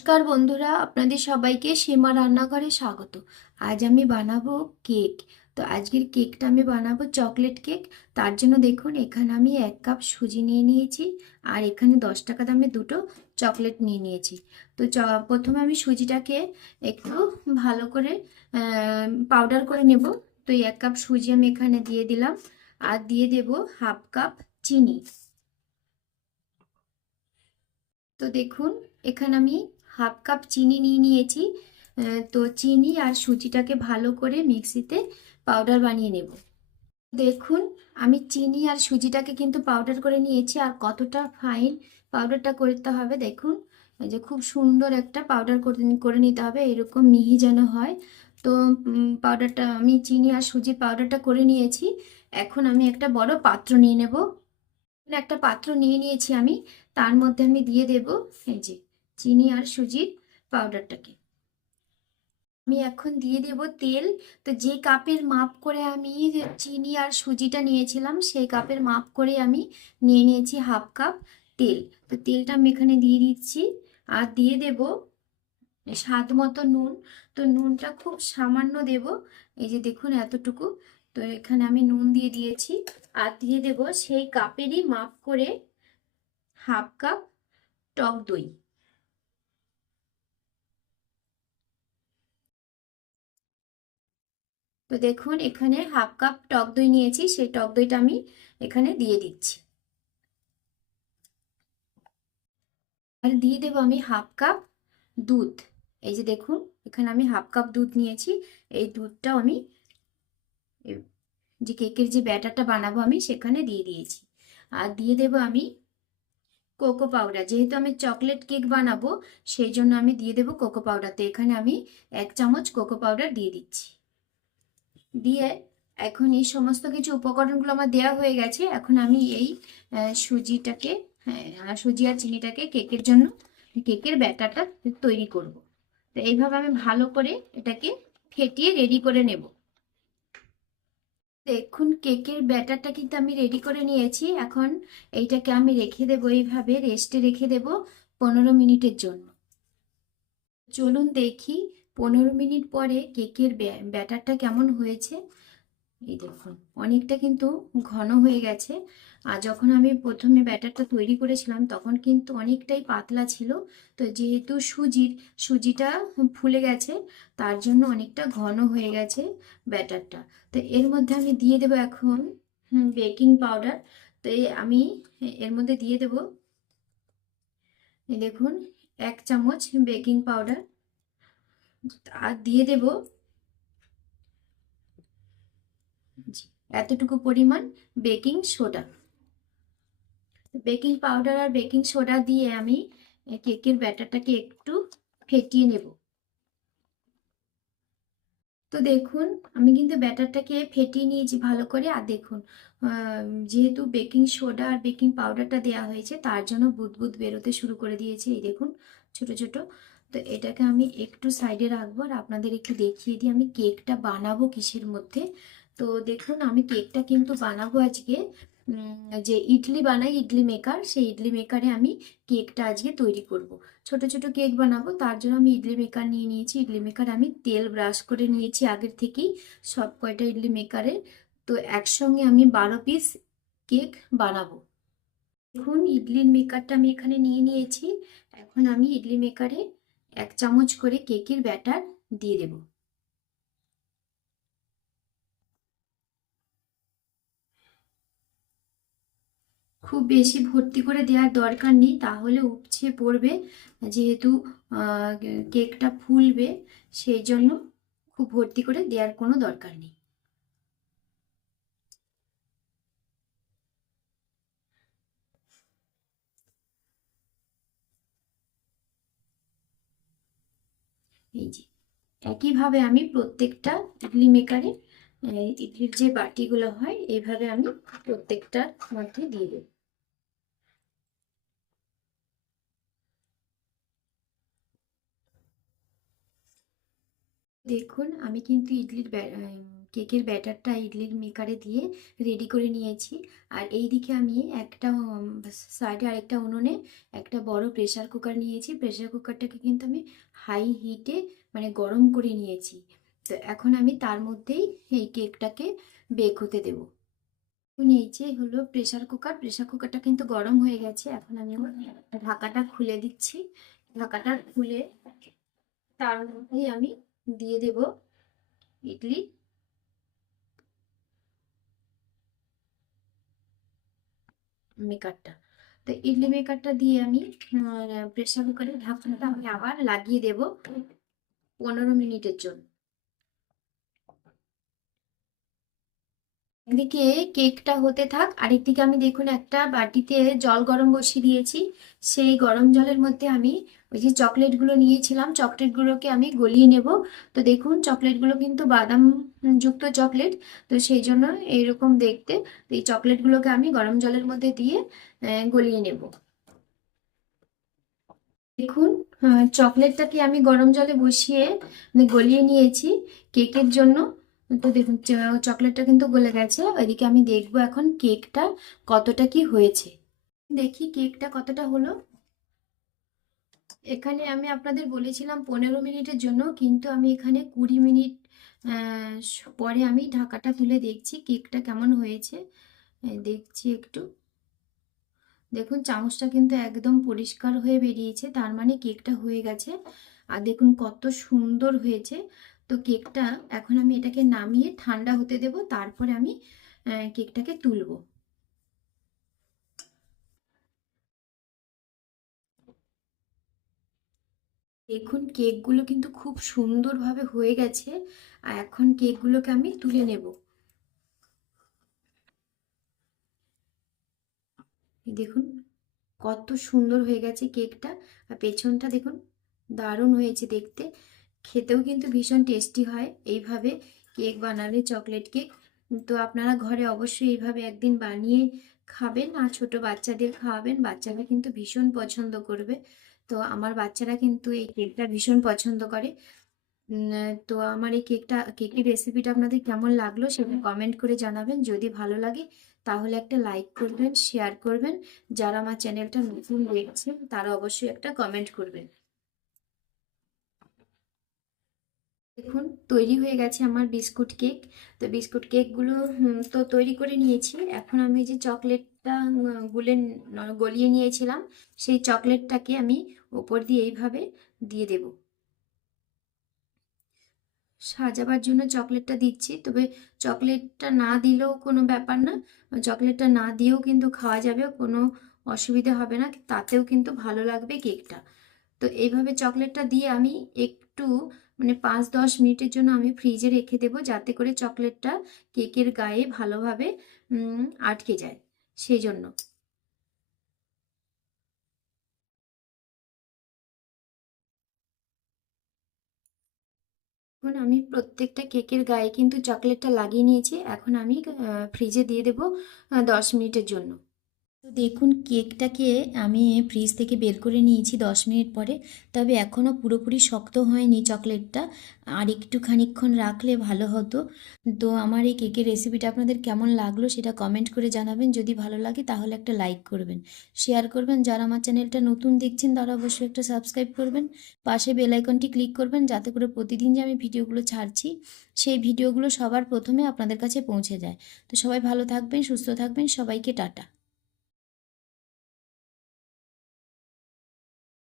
নমস্কার বন্ধুরা, আপনাদের সবাইকে সীমা রান্নাঘরে স্বাগত। আজ আমি বানাবো কেক। তো আজকের কেকটা আমি বানাবো চকলেট কেক। তার জন্য দেখুন, এখানে আমি এক কাপ সুজি নিয়ে নিয়েছি আর এখানে দশ টাকা দামে দুটো চকলেট নিয়ে নিয়েছি। তো প্রথমে আমি সুজিটাকে একটু ভালো করে পাউডার করে নেব। তো এক কাপ সুজি আমি এখানে দিয়ে দিলাম আর দিয়ে দেব হাফ কাপ চিনি। তো দেখুন, এখানে আমি হাফ কাপ চিনি নিয়ে নিয়েছি। তো চিনি আর সুজিটাকে ভালো করে মিক্সিতে পাউডার বানিয়ে নেব। দেখুন, আমি চিনি আর সুজিটাকে কিন্তু পাউডার করে নিয়েছি আর কতটা ফাইন পাউডারটা করতে হবে দেখুন। যে খুব সুন্দর একটা পাউডার করে নিতে হবে, এরকম মিহি যেন হয়। তো পাউডারটা, আমি চিনি আর সুজির পাউডারটা করে নিয়েছি। এখন আমি একটা বড় পাত্র নিয়ে নেব। একটা পাত্র নিয়ে নিয়েছি আমি, তার মধ্যে আমি দিয়ে দেব, এই যে। চিনি আর সুজির পাউডারটাকে আমি এখন দিয়ে দেব তেল। তো যে কাপের মাপ করে আমি চিনি আর সুজিটা নিয়েছিলাম, সেই কাপের মাপ করে আমি নিয়ে নিয়েছি হাফ কাপ তেল। তো তেলটা আমি এখানে দিয়ে দিচ্ছি আর দিয়ে দেব স্বাদ মতো নুন। তো নুনটা খুব সামান্য দেব। এই যে দেখুন এতটুকু। তো এখানে আমি নুন দিয়ে দিয়েছি আর দিয়ে দেব সেই কাপেরই মাপ করে হাফ কাপ টক দই। তো দেখুন, এখানে হাফ কাপ টক দই নিয়েছি, সেই টক দইটা আমি এখানে দিয়ে দিচ্ছি। আর দিয়ে দেবো আমি হাফ কাপ দুধ। এই যে দেখুন, এখানে আমি হাফ কাপ দুধ নিয়েছি, এই দুধটাও আমি যে কেকের যে ব্যাটারটা বানাবো আমি, সেখানে দিয়ে দিয়েছি। আর দিয়ে দেবো আমি কোকো পাউডার যেহেতু আমি চকলেট কেক বানাবো, সেই জন্য আমি দিয়ে দেবো কোকো পাউডার তো এখানে আমি এক চামচ কোকো পাউডার দিয়ে দিচ্ছি। দিয়ে এখন এই সমস্ত কিছু উপকরণগুলো আমার দেওয়া হয়ে গেছে। এখন আমি এই সুজিটাকে হ্যাঁ সুজি আর চিনিটাকে কেকের জন্য, কেকের ব্যাটারটা তৈরি করব। তো এইভাবে আমি ভালো করে এটাকে ফেটিয়ে রেডি করে নেব। দেখুন, কেকের ব্যাটারটা কিন্তু আমি রেডি করে নিয়েছি। এখন এইটাকে আমি রেখে দেবো এইভাবে রেস্টে রেখে দেব পনেরো মিনিটের জন্য। চলুন দেখি পনেরো মিনিট পরে কেকের ব্যাটারটা কেমন হয়েছে? এই দেখুন, অনেকটা কিন্তু ঘন হয়ে গেছে। আর যখন আমি প্রথমে ব্যাটারটা তৈরি করেছিলাম, তখন কিন্তু অনেকটাই পাতলা ছিল। তো যেহেতু সুজির, সুজিটা ফুলে গেছে, তার জন্য অনেকটা ঘন হয়ে গেছে ব্যাটারটা। তো এর মধ্যে আমি দিয়ে দেবো এখন বেকিং পাউডার। তো আমি এর মধ্যে দিয়ে দেব দেখুন, এক চামচ বেকিং পাউডার। আর দিয়ে দেব। এতটুকু পরিমাণ বেকিং সোডা। বেকিং পাউডার আর বেকিং সোডা দিয়ে আমি কেকের ব্যাটারটাকে একটু ফেটিয়ে নেব। তো দেখুন, আমি কিন্তু ব্যাটারটাকে ফেটিয়ে নিয়েছি ভালো করে। আর দেখুন যেহেতু বেকিং সোডা আর বেকিং পাউডারটা দেওয়া হয়েছে, তার জন্য বুদবুদ বেরোতে শুরু করে দিয়েছে। এই দেখুন, ছোট ছোট তো এটাকে আমি একটু সাইডে রাখব আর আপনাদের একটু দেখিয়ে দিই আমি কেকটা বানাবো কিসের মধ্যে। তো দেখুন আমি কেকটা কিন্তু বানাবো আজকে। যে ইডলি বানাই, ইডলি মেকার সেই ইডলি মেকারে আমি কেকটা আজকে তৈরি করব। ছোট ছোট কেক বানাবো, তার জন্য আমি ইডলি মেকার নিয়ে নিয়েছি। ইডলি মেকার আমি তেল ব্রাশ করে নিয়েছি আগের থেকেই সব কয়টা ইডলি মেকারে তো একসঙ্গে আমি বারো পিস কেক বানাবো। দেখুন ইডলির মেকারটা আমি এখানে নিয়ে নিয়েছি। এখন আমি ইডলি মেকারে এক চামচ করে কেকের ব্যাটার দিয়ে দেব। খুব বেশি ভর্তি করে দেওয়ার দরকার নেই, তাহলে উপছে পড়বে। যেহেতু কেকটা ফুলবে, সেই জন্য খুব ভর্তি করে দেওয়ার কোনো দরকার নেই। এই যে, একইভাবে আমি প্রত্যেকটা ইডলি মেকারে ইডলির যে বাটিগুলো হয় এভাবে আমি প্রত্যেকটার মধ্যে দিয়ে দেব। দেখুন, আমি কিন্তু ইডলির কেকের ব্যাটারটা ইডলির মেকারে দিয়ে রেডি করে নিয়েছি। আর এই দিকে আমি একটা সাইডে আরেকটা উনুনে একটা বড় প্রেশার কুকার নিয়েছি। প্রেসার কুকারটাকে কিন্তু আমি হাই হিটে মানে গরম করে নিয়েছি। তো এখন আমি তার মধ্যেই এই কেকটাকে বেক হতে দেবো। এই যে হলো প্রেশার কুকার প্রেসার কুকারটা কিন্তু গরম হয়ে গেছে। এখন আমি ঢাকাটা খুলে দিচ্ছি। ঢাকাটা খুলে তার মধ্যেই আমি দিয়ে দেব ইডলি। মেকারটা তো ইডলি মেকারটা দিয়ে আমি প্রেসার কুকারের ঢাকনাটা আমি আবার লাগিয়ে দেব পনেরো মিনিটের জন্য। এদিকে কেকটা হতে থাক, আরেকদিকে আমি দেখুন একটা বাটিতে জল গরম বসিয়ে দিয়েছি। সেই গরম জলের মধ্যে আমি ওই যে চকলেটগুলো নিয়েছিলাম চকলেটগুলোকে আমি গলিয়ে নেব। তো দেখুন চকলেটগুলো কিন্তু বাদাম যুক্ত চকলেট তো সেই জন্য এইরকম দেখতে তো এই চকলেটগুলোকে আমি গরম জলের মধ্যে দিয়ে গলিয়ে নেব। দেখুন চকলেটটাকে আমি গরম জলে বসিয়ে গলিয়ে নিয়েছি কেকের জন্য। তো দেখুন চকলেটটা কিন্তু গলে গেছে। ওইদিকে আমি দেখব এখন কেকটা কতটা কি হয়েছে। দেখি কেকটা কতটা হলো। এখানে আমি আপনাদের বলেছিলাম পনেরো মিনিটের জন্য, কিন্তু আমি এখানে কুড়ি মিনিট পরে আমি ঢাকাটা তুলে দেখছি কেকটা কেমন হয়েছে। দেখছি একটু। দেখুন, চামচটা কিন্তু একদম পরিষ্কার হয়ে বেরিয়েছে, তার মানে কেকটা হয়ে গেছে। আর দেখুন কত সুন্দর হয়েছে। তো কেকটা এখন আমি এটাকে নামিয়ে ঠান্ডা হতে দেব, তারপরে আমি কেকটাকে তুলব। দেখুন, কেকগুলো কিন্তু খুব সুন্দরভাবে হয়ে গেছে, আর এখন কেকগুলোকে আমি তুলে নেব। দেখুন, কত সুন্দর হয়ে গেছে কেকটা, আর পেছনটা দেখুন, দারুণ হয়েছে দেখতে। খেতেও কিন্তু ভীষণ টেস্টি হয়। এইভাবে কেক বানালে চকলেট কেক। তো আপনারা ঘরে অবশ্যই এইভাবে একদিন বানিয়ে খাবেন আর ছোট বাচ্চাদের খাওয়াবেন। বাচ্চারা কিন্তু ভীষণ পছন্দ করবে। তো আমার বাচ্চারা কিন্তু এই কেকটা ভীষণ পছন্দ করে। তো আমার এই কেকটা কেকের রেসিপিটা আপনাদের কেমন লাগল সেটা কমেন্ট করে জানাবেন। যদি ভালো লাগে তাহলে একটা লাইক করবেন শেয়ার করবেন। যারা আমার চ্যানেলটা নতুন দেখছেন তারা অবশ্যই একটা কমেন্ট করবেন। দেখুন, তৈরি হয়ে গেছে আমার বিস্কুট কেক। তো বিস্কুট কেকগুলো তো তৈরি করে নিয়েছি। এখন আমি যে চকলেটটা গুলে গলিয়ে নিয়েছিলাম, সেই চকলেটটাকে আমি ওপর দিয়ে এইভাবে দিয়ে দেব। সাজাবার জন্য চকলেটটা দিচ্ছি, তবে চকলেটটা না দিলেও কোনো ব্যাপার না। চকলেটটা না দিয়েও কিন্তু খাওয়া যাবে, কোনো অসুবিধা হবে না, তাতেও কিন্তু ভালো লাগবে কেকটা। তো এইভাবে চকলেটটা দিয়ে আমি একটু মানে পাঁচ দশ মিনিটের জন্য আমি ফ্রিজে রেখে দেবো যাতে করে চকলেটটা কেকের গায়ে ভালোভাবে আটকে যায়। সেই জন্য। এখন আমি প্রত্যেকটা কেকের গায়ে কিন্তু চকলেটটা লাগিয়ে নিয়েছি। এখন আমি ফ্রিজে দিয়ে দেবো দশ মিনিটের জন্য। তো দেখুন, কেকটাকে আমি ফ্রিজ থেকে বের করে নিয়েছি দশ মিনিট পরে। তবে এখনও পুরোপুরি শক্ত হয়নি চকলেটটা। আর একটু খানিক্ষণ রাখলে ভালো হতো। তো আমার এই কেকের রেসিপিটা আপনাদের কেমন লাগল সেটা কমেন্ট করে জানাবেন। যদি ভালো লাগে তাহলে একটা লাইক করবেন। শেয়ার করবেন। যারা আমার চ্যানেলটা নতুন দেখছেন তারা অবশ্যই একটা সাবস্ক্রাইব করবেন। পাশে বেলাইকনটি ক্লিক করবেন যাতে করে প্রতিদিন যে আমি ভিডিওগুলো ছাড়ছি, সেই ভিডিওগুলো সবার প্রথমে আপনাদের কাছে পৌঁছে যায়। তো সবাই ভালো থাকবেন, সুস্থ থাকবেন। সবাইকে টাটা।